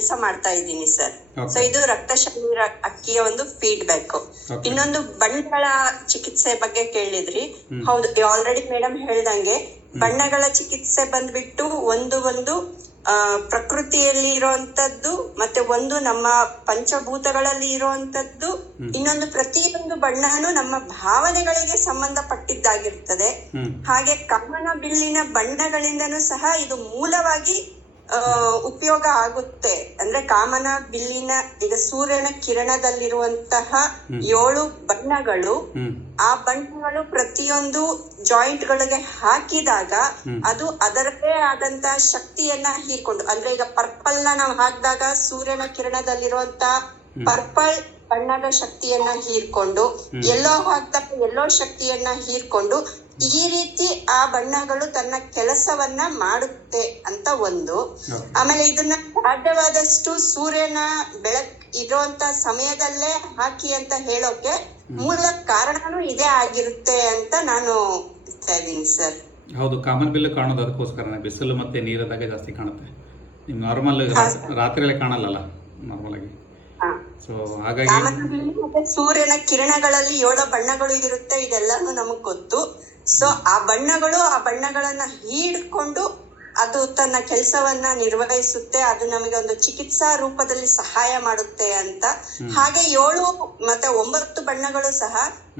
ಕೆಲಸ ಮಾಡ್ತಾ ಇದ್ದೀನಿ ಸರ್. ಸೊ ಇದು ರಕ್ತ ಶರೀರ ಅಕ್ಕಿಯ ಒಂದು ಫೀಡ್ಬ್ಯಾಕ್. ಇನ್ನೊಂದು ಬಣ್ಣಗಳ ಚಿಕಿತ್ಸೆ ಬಗ್ಗೆ ಕೇಳಿದ್ರಿ. ಹೌದು ಆಲ್ರೆಡಿ ಮೇಡಮ್ ಹೇಳ್ದಂಗೆ ಬಣ್ಣಗಳ ಚಿಕಿತ್ಸೆ ಬಂದ್ಬಿಟ್ಟು ಒಂದು ಒಂದು ಆ ಪ್ರಕೃತಿಯಲ್ಲಿ ಇರುವಂತದ್ದು ಮತ್ತೆ ಒಂದು ನಮ್ಮ ಪಂಚಭೂತಗಳಲ್ಲಿ ಇರುವಂತದ್ದು ಇನ್ನೊಂದು ಪ್ರತಿಯೊಂದು ಬಣ್ಣನು ನಮ್ಮ ಭಾವನೆಗಳಿಗೆ ಸಂಬಂಧಪಟ್ಟಿದ್ದಾಗಿರ್ತದೆ. ಹಾಗೆ ಕಮ್ಮನ ಬಿಲ್ಲಿನ ಬಣ್ಣಗಳಿಂದನೂ ಸಹ ಇದು ಮೂಲವಾಗಿ ಉಪಯೋಗ ಆಗುತ್ತೆ. ಅಂದ್ರೆ ಕಾಮನ ಬಿಲ್ಲಿನ ಈಗ ಸೂರ್ಯನ ಕಿರಣದಲ್ಲಿರುವಂತಹ ಏಳು ಬಣ್ಣಗಳು ಆ ಬಣ್ಣಗಳು ಪ್ರತಿಯೊಂದು ಜಾಯಿಂಟ್ ಗಳಿಗೆ ಹಾಕಿದಾಗ ಅದು ಅದರದೇ ಆದಂತಹ ಶಕ್ತಿಯನ್ನ ಹೀರ್ಕೊಂಡು ಅಂದ್ರೆ ಈಗ ಪರ್ಪಲ್ನ ನಾವು ಹಾಕಿದಾಗ ಸೂರ್ಯನ ಕಿರಣದಲ್ಲಿರುವಂತ ಪರ್ಪಲ್ ಬಣ್ಣದ ಶಕ್ತಿಯನ್ನ ಹೀರ್ಕೊಂಡು ಎಲ್ಲೋ ಹಾಕಿದಾಗ ಎಲ್ಲೋ ಶಕ್ತಿಯನ್ನ ಹೀರ್ಕೊಂಡು ಈ ರೀತಿ ಆ ಬಣ್ಣಗಳು ತನ್ನ ಕೆಲಸವನ್ನ ಮಾಡುತ್ತೆ ಅಂತ ಒಂದು. ಆಮೇಲೆ ಇದನ್ನ ಸಾಧ್ಯವಾದಷ್ಟು ಸೂರ್ಯನ ಬೆಳಕ್ ಇರುವಂತ ಸಮಯದಲ್ಲೇ ಹಾಕಿ ಅಂತ ಹೇಳೋಕೆ ಮೂಲ ಕಾರಣನು ಇದೇ ಆಗಿರುತ್ತೆ ಅಂತ ನಾನು ಇದ್ದೀನಿ ಸರ್. ಹೌದು ಕಾಮನ್ ಬಿಲ್ ಕಾಣೋದು ಅದಕ್ಕೋಸ್ಕರ ಬಿಸಿಲು ಮತ್ತೆ ನೀರದಾಗ ಜಾಸ್ತಿ ಕಾಣುತ್ತೆ. ನಿಮ್ ನಾರ್ಮಲ್ ರಾತ್ರಿಯಲ್ಲಿ ಕಾಣಲ್ಲಲ್ಲ ನಾರ್ಮಲ್ ಆಗಿ. ಸೊ ಹಾಗಾಗಿ ಸೂರ್ಯನ ಕಿರಣಗಳಲ್ಲಿ ಏಳು ಬಣ್ಣಗಳು ಇರುತ್ತೆ, ಇದೆಲ್ಲಾನು ನಮಗ್ ಗೊತ್ತು. ಸೊ ಆ ಬಣ್ಣಗಳು ಆ ಬಣ್ಣಗಳನ್ನ ಹೀಡ್ಕೊಂಡು ಅದು ತನ್ನ ಕೆಲಸವನ್ನ ನಿರ್ವಹಿಸುತ್ತೆ ಅದು ನಮಗೆ ಒಂದು ಚಿಕಿತ್ಸಾ ರೂಪದಲ್ಲಿ ಸಹಾಯ ಮಾಡುತ್ತೆ ಅಂತ. ಹಾಗೆ ಏಳು ಮತ್ತೆ ಒಂಬತ್ತು ಬಣ್ಣಗಳು ಸಹ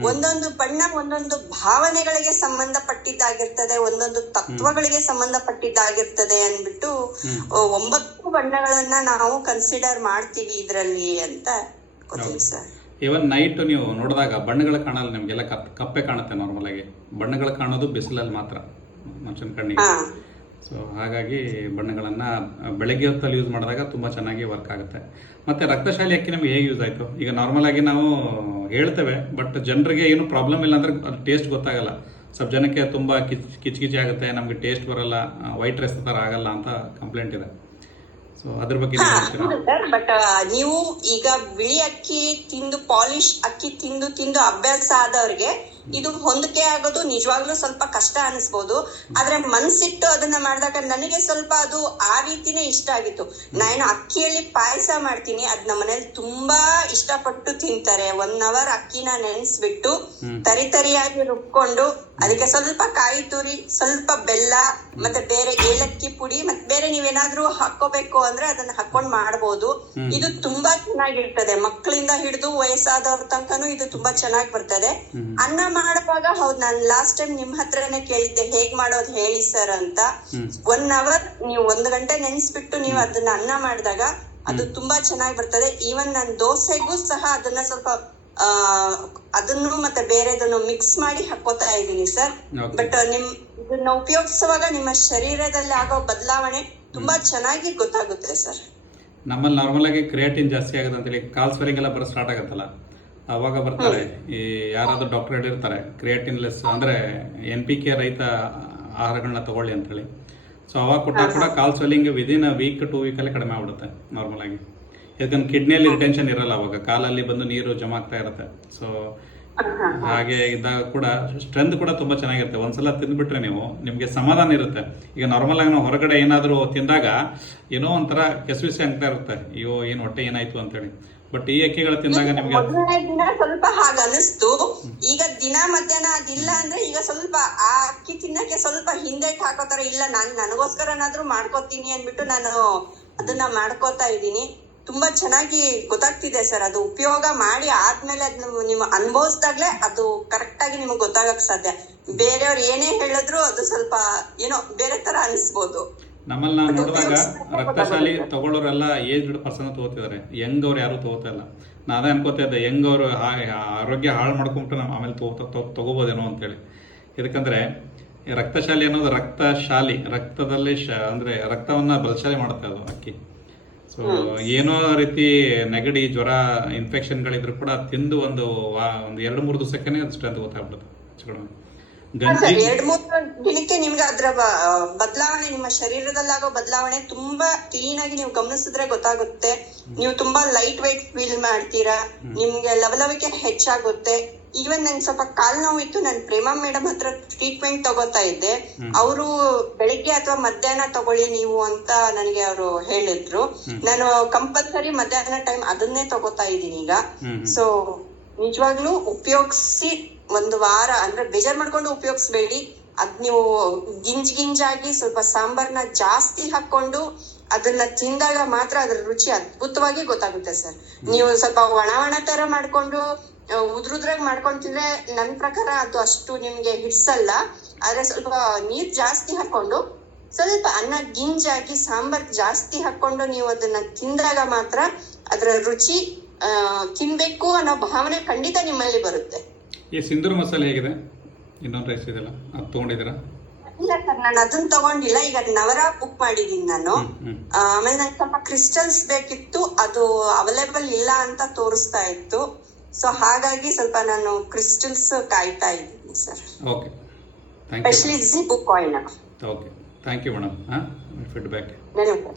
ಒಂದೊಂದು ಬಣ್ಣ ಒಂದೊಂದು ಭಾವನೆಗಳಿಗೆ ಸಂಬಂಧಪಟ್ಟಿದ್ದಾಗಿರ್ತದೆ ಒಂದೊಂದು ತತ್ವಗಳಿಗೆ ಸಂಬಂಧಪಟ್ಟಿದ್ದಾಗಿರ್ತದೆ ಅಂದ್ಬಿಟ್ಟು ಒಂಬತ್ತು ಬಣ್ಣಗಳನ್ನ ನಾವು ಕನ್ಸಿಡರ್ ಮಾಡ್ತೀವಿ ಇದ್ರಲ್ಲಿ ಅಂತ ಗೊತ್ತಿಲ್ಲ ಸರ್. ಇವನ್ ನೈಟ್ ನೀವು ನೋಡಿದಾಗ ಬಣ್ಣಗಳು ಕಾಣಲ್ಲ ನಿಮ್ಗೆಲ್ಲ ಕಪ್ ಕಪ್ಪೆ ಕಾಣುತ್ತೆ ನಾರ್ಮಲ್ ಆಗಿ. ಬಣ್ಣಗಳು ಕಾಣೋದು ಬಿಸಿಲಲ್ಲಿ ಮಾತ್ರ ಮನುಷ್ಯನ ಕಣ್ಣಿಗೆ. ಹಾ. ಸೊ ಹಾಗಾಗಿ ಬಣ್ಣಗಳನ್ನು ಬೆಳಗ್ಗೆ ಹೊತ್ತಲ್ಲಿ ಯೂಸ್ ಮಾಡಿದಾಗ ತುಂಬ ಚೆನ್ನಾಗಿ ವರ್ಕ್ ಆಗುತ್ತೆ. ಮತ್ತು ರಕ್ತಶಾಲಿ ಅಕ್ಕಿ ನಮಗೆ ಹೇಗೆ ಯೂಸ್ ಆಯಿತು? ಈಗ ನಾರ್ಮಲ್ ಆಗಿ ನಾವು ಹೇಳ್ತೇವೆ ಬಟ್ ಜನರಿಗೆ ಏನು ಪ್ರಾಬ್ಲಮ್ ಇಲ್ಲ ಅಂದ್ರೆ ಅದು ಟೇಸ್ಟ್ ಗೊತ್ತಾಗಲ್ಲ. ಸ್ವಲ್ಪ ಜನಕ್ಕೆ ತುಂಬ ಕಿಚ್ ಕಿಚ್ ಆಗುತ್ತೆ, ನಮಗೆ ಟೇಸ್ಟ್ ಬರಲ್ಲ ವೈಟ್ ರೈಸ್ ಥರ ಆಗಲ್ಲ ಅಂತ ಕಂಪ್ಲೇಂಟ್ ಇದೆ. ಸೊ ಅದ್ರ ಬಗ್ಗೆ ಬಟ್ ನೀವು ಈಗ ಬಿಳಿ ಅಕ್ಕಿ ತಿಂದು ಪಾಲಿಶ್ ಅಕ್ಕಿ ತಿಂದು ತಿಂದು ಅಭ್ಯಾಸ ಆದವ್ರಿಗೆ ಇದು ಹೊಂದಿಕೆ ಆಗೋದು ನಿಜವಾಗ್ಲೂ ಸ್ವಲ್ಪ ಕಷ್ಟ ಅನಿಸ್ಬೋದು. ಆದ್ರೆ ಮನ್ಸಿಟ್ಟು ಅದನ್ನ ಮಾಡಿದಾಗ ನನಗೆ ಸ್ವಲ್ಪ ಅದು ಆ ರೀತಿನೇ ಇಷ್ಟ ಆಗಿತ್ತು. ನಾನು ಅಕ್ಕಿಯಲ್ಲಿ ಪಾಯಸ ಮಾಡ್ತೀನಿ. ಅದ್ ನಮ್ಮ ಮನೇಲಿ ತುಂಬಾ ಇಷ್ಟಪಟ್ಟು ತಿಂತಾರೆ. ಒನ್ ಅವರ್ ಅಕ್ಕಿನ ನೆನೆಸ್ಬಿಟ್ಟು ತರಿ ತರಿಯಾಗಿ ರುಬ್ಕೊಂಡು ಅದಕ್ಕೆ ಸ್ವಲ್ಪ ಕಾಯಿ ತುರಿ ಸ್ವಲ್ಪ ಬೆಲ್ಲ ಮತ್ತೆ ಬೇರೆ ಏಲಕ್ಕಿ ಪುಡಿ ಮತ್ತೆ ಬೇರೆ ನೀವೇನಾದ್ರೂ ಹಾಕೋಬೇಕು ಅಂದ್ರೆ ಅದನ್ನ ಹಾಕೊಂಡ್ ಮಾಡ್ಬೋದು. ಇದು ತುಂಬಾ ಚೆನ್ನಾಗಿರ್ತದೆ. ಮಕ್ಕಳಿಂದ ಹಿಡಿದು ವಯಸ್ಸಾದವ್ರ ತನಕನೂ ಇದು ತುಂಬಾ ಚೆನ್ನಾಗಿ ಬರ್ತದೆ. ಅನ್ನ ಮಾಡುವಾಗ ಹೌದ್ ನಾನ್ ಲಾಸ್ಟ್ ಟೈಮ್ ನಿಮ್ ಹತ್ರನೇ ಕೇಳಿದ್ದೆ ಹೇಗ್ ಮಾಡೋದು ಹೇಳಿ ಸರ್ ಅಂತ. ಒನ್ ಅವರ್ ನೀವು ಒಂದ್ ಗಂಟೆ ನೆನ್ಸ್ಬಿಟ್ಟು ನೀವು ಅದನ್ನ ಅನ್ನ ಮಾಡಿದಾಗ ಅದು ತುಂಬಾ ಚೆನ್ನಾಗಿ ಬರ್ತದೆ. ಈವನ್ ನನ್ ದೋಸೆಗೂ ಸಹ ಅದನ್ನ ಸ್ವಲ್ಪ ಅದನ್ನು ಮತ್ತೆ ಬೇರೆದನ್ನು ಮಿಕ್ಸ್ ಮಾಡಿ ಹಾಕೋತಾ ಇದ್ದೀನಿ ಸರ್ ಬಟ್ ನಿಮ್ ಇದನ್ನ ಉಪಯೋಗಿಸುವಾಗ ನಿಮ್ಮ ಶರೀರದಲ್ಲಿ ಆಗೋ ಬದಲಾವಣೆ ತುಂಬಾ ಚೆನ್ನಾಗಿ ಗೊತ್ತಾಗುತ್ತೆ ಸರ್ ನಮ್ಮಲ್ಲಿ ನಾರ್ಮಲ್ ಆಗಿ ಕ್ರಿಯಾಟಿನ್ ಜಾಸ್ತಿ ಆಗುತ್ತೆ ಅಂತೇಳಿ ಕಾಲ್ ಸ್ವೆಲ್ಲಿಂಗ್ ಎಲ್ಲ ಬರೋ ಸ್ಟಾರ್ಟ್ ಆಗುತ್ತಲ್ಲ? ಅವಾಗ ಬರ್ತಾರೆ. ಈ ಯಾರಾದ್ರೂ ಡಾಕ್ಟರ್ ಹೇಳಿರ್ತಾರೆ ಕ್ರಿಯೇಟಿನ್ ಲೆಸ್ ಅಂದ್ರೆ ಎನ್ ಪಿ ಕೆ ರಹಿತ ಆಹಾರಗಳನ್ನ ತಗೊಳ್ಳಿ ಅಂತೇಳಿ. ಸೊ ಅವಾಗ ಕೊಟ್ಟಾಗ ಕೂಡ ಕಾಲ್ ಸ್ವೆಲ್ಲಿಂಗ್ ವಿದಿನ್ ವೀಕ್ ಟೂ ವೀಕಲ್ಲಿ ಕಡಿಮೆ ಆಗ್ಬಿಡುತ್ತೆ ನಾರ್ಮಲ್ ಆಗಿ. ಯಾಕಂದ್ರೆ ಕಿಡ್ನಿಯಲ್ಲಿ ರಿಟೆನ್ಷನ್ ಇರಲ್ಲ ಅವಾಗ. ಕಾಲಲ್ಲಿ ಬಂದು ನೀರು ಜಮಾ ಆಗ್ತಾ ಇರುತ್ತೆ. ಸೊ ಹಾಗೆ ಇದ್ದಾಗ ಕೂಡ ಸ್ಟ್ರೆಂತ್ ಕೂಡ ತುಂಬಾ ಚೆನ್ನಾಗಿರುತ್ತೆ. ಒಂದ್ಸಲ ತಿಂದ್ಬಿಟ್ರೆ ನೀವು ನಿಮಗೆ ಸಮಾಧಾನ ಇರುತ್ತೆ. ಈಗ ನಾರ್ಮಲ್ ಆಗಿ ನಾವು ಹೊರಗಡೆ ಏನಾದರೂ ತಿಂದಾಗ ಏನೋ ಒಂಥರ ಕೆಸವಿಸಿ ಆಗ್ತಾ ಇರುತ್ತೆ. ಅಯ್ಯೋ ಏನು ಹೊಟ್ಟೆ ಏನಾಯ್ತು ಅಂತೇಳಿ. ಬಟ್ ಈ ಅಕ್ಕಿಗಳು ತಿಂದಾಗ ನಿಮ್ಗೆ ಮೊದಲನೇ ದಿನ ಸ್ವಲ್ಪ ಹಾಗ ಅನಿಸ್ತು ಈಗ ದಿನ ಮಧ್ಯಾಹ್ನ ಅದಿಲ್ಲ ಅಂದ್ರೆ ಈಗ ಸ್ವಲ್ಪ ಆ ಅಕ್ಕಿ ತಿನ್ನಕ್ಕೆ ಸ್ವಲ್ಪ ಹಿಂದೆ ಹಾಕೋತಾರ ಇಲ್ಲ. ನಾನ್ ನನಗೋಸ್ಕರನಾದ್ರೂ ಮಾಡ್ಕೋತೀನಿ ಅನ್ಬಿಟ್ಟು ನಾನು ಅದನ್ನ ಮಾಡ್ಕೋತಾ ಇದ್ದೀನಿ. ತುಂಬಾ ಚೆನ್ನಾಗಿ ಗೊತ್ತಾಗ್ತಿದೆ ಸರ್. ಅದು ಉಪಯೋಗ ಮಾಡಿ ಆದ್ಮೇಲೆ ಅದನ್ನ ನೀವು ಅನುಭವಿಸ್ದಾಗ್ಲೇ ಅದು ಕರೆಕ್ಟ್ ಆಗಿ ನಿಮ್ಗೆ ಗೊತ್ತಾಗಕ್ ಸಾಧ್ಯ. ಬೇರೆಯವ್ರು ಏನೇ ಹೇಳಿದ್ರು ಅದು ಸ್ವಲ್ಪ ಏನೋ ಬೇರೆ ತರ ಅನಿಸ್ಬೋದು. ನಮ್ಮಲ್ಲಿ ನಾವು ನೋಡಿದಾಗ ರಕ್ತಶಾಲಿ ತಗೊಳ್ಳೋರೆಲ್ಲ ಏಜ್ಡ್ ಪರ್ಸನ್ ತಗೋತಿದ್ದಾರೆ. ಯಂಗ್ ಅವ್ರು ಯಾರು ತಗೋತಾ ಇಲ್ಲ. ನಾ ಅದೇ ಅನ್ಕೋತಾ ಇದ್ದೆ ಯಂಗ್ ಅವರು ಆರೋಗ್ಯ ಹಾಳು ಮಾಡ್ಕೊಂಬಿಟ್ಟು ನಮ್ಮ ಆಮೇಲೆ ತಗೋ ತಗೋ- ತಗೋಬೋದೇನೋ ಅಂತೇಳಿ. ಇದಕ್ಕಂದ್ರೆ ರಕ್ತಶಾಲಿ ಅನ್ನೋದು ರಕ್ತಶಾಲಿ ರಕ್ತದಲ್ಲಿ ಶ ಅಂದ್ರೆ ರಕ್ತವನ್ನ ಬಲಶಾಲಿ ಮಾಡುತ್ತೆ ಅದು ಅಕ್ಕಿ. ಸೊ ಏನೋ ರೀತಿ ನೆಗಡಿ ಜ್ವರ ಇನ್ಫೆಕ್ಷನ್ಗಳಿದ್ರು ಕೂಡ ತಿಂದು ಒಂದು ವಾ ಒಂದು ಎರಡು ಮೂರು ದಿವಸಕ್ಕೆ ಅದು ಸ್ಟ್ರೆಂತ್ ಗೊತ್ತಾಗ್ಬಿಡುತ್ತೆ. ಹೆಚ್ಚು ಕಡಿಮೆ. ಎರಡ್ ಮೂರ್ ದಿನಕ್ಕೆ ನಿಮ್ಗೆ ಅದ್ರ ಬದಲಾವಣೆ ನಿಮ್ಮ ಶರೀರದಲ್ಲಾಗೋ ಬದಲಾವಣೆ ತುಂಬಾ ಕ್ಲೀನ್ ಆಗಿ ನೀವು ಗಮನಿಸಿದ್ರೆ ಗೊತ್ತಾಗುತ್ತೆ. ನೀವು ತುಂಬಾ ಲೈಟ್ ವೈಟ್ ಫೀಲ್ ಮಾಡ್ತೀರಾ ನಿಮ್ಗೆ ಲವಲವಿಕೆ ಹೆಚ್ಚಾಗುತ್ತೆ. ಈವನ್ ನಂಗೆ ಸ್ವಲ್ಪ ಕಾಲ್ ನೋವಿತ್ತು ನಾನು ಪ್ರೇಮ ಮೇಡಮ್ ಹತ್ರ ಟ್ರೀಟ್ಮೆಂಟ್ ತಗೋತಾ ಇದ್ದೆ. ಅವರು ಬೆಳಿಗ್ಗೆ ಅಥವಾ ಮಧ್ಯಾಹ್ನ ತಗೊಳ್ಳಿ ನೀವು ಅಂತ ನನಗೆ ಅವರು ಹೇಳಿದ್ರು. ನಾನು ಕಂಪಲ್ಸರಿ ಮಧ್ಯಾಹ್ನ ಟೈಮ್ ಅದನ್ನೇ ತಗೋತಾ ಇದ್ದೀನಿ ಈಗ. ಸೊ ನಿಜವಾಗ್ಲೂ ಉಪಯೋಗಿಸಿ ಒಂದು ವಾರ ಅಂದ್ರೆ ಬೇಜಾರ್ ಮಾಡ್ಕೊಂಡು ಉಪಯೋಗಿಸ್ಬೇಡಿ. ಅದ್ ನೀವು ಗಿಂಜ್ ಗಿಂಜಾಗಿ ಸ್ವಲ್ಪ ಸಾಂಬಾರ್ನ ಜಾಸ್ತಿ ಹಾಕೊಂಡು ಅದನ್ನ ತಿಂದಾಗ ಮಾತ್ರ ಅದ್ರ ರುಚಿ ಅದ್ಭುತವಾಗಿ ಗೊತ್ತಾಗುತ್ತೆ ಸರ್. ನೀವು ಸ್ವಲ್ಪ ಒಣ ಒಣ ತರ ಮಾಡ್ಕೊಂಡು ಉದ್ರುದ್ರಾಗ ಮಾಡ್ಕೊಂಡ್ ತಿಂದ್ರೆ ನನ್ ಪ್ರಕಾರ ಅದು ಅಷ್ಟು ನಿಮ್ಗೆ ಹಿಡ್ಸಲ್ಲ ಆದ್ರೆ ಸ್ವಲ್ಪ ನೀರ್ ಜಾಸ್ತಿ ಹಾಕೊಂಡು ಸ್ವಲ್ಪ ಅನ್ನ ಗಿಂಜಾಗಿ ಸಾಂಬಾರ್ ಜಾಸ್ತಿ ಹಾಕೊಂಡು ನೀವು ಅದನ್ನ ತಿಂದಾಗ ಮಾತ್ರ ಅದರ ರುಚಿ ತಿನ್ಬೇಕು ಅನ್ನೋ ಭಾವನೆ ಖಂಡಿತ ನಿಮ್ಮಲ್ಲಿ ಬರುತ್ತೆ. ಈ ಸಿಂಧೂರ್ ಮಸಾಲೆ ಹೇಗಿದೆ? ಇನ್ನೊಂದು ರೈಸ್ ಇದೆಯಲ್ಲ ಅದು ತೊಗೊಂಡಿದ್ದೀರಾ? ಇಲ್ಲ ಸರ್ ನಾನು ಅದನ್ನ ತಗೊಂಡಿಲ್ಲ. ಈಗ ನವರ ಬುಕ್ ಮಾಡಿದೀನಿ ನಾನು. ಆಮೇಲೆ ನಂಗೆ ಸ್ವಲ್ಪ ಕ್ರಿಸ್ಟಲ್ಸ್ ಬೇಕಿತ್ತು. ಅದು ಅವೈಲೇಬಲ್ ಇಲ್ಲ ಅಂತ ತೋರಿಸ್ತಾ ಇತ್ತು. ಸೊ ಹಾಗಾಗಿ ಸ್ವಲ್ಪ ನಾನು ಕ್ರಿಸ್ಟಲ್ಸ್ ಕಾಯ್ತಾ ಇದ್ದೀನಿ sir. Okay thank you specially book coin okay thank you madam ಹಾಂ? ಫೀಡ್ಬ್ಯಾಕ್ ಧನ್ಯವಾದ.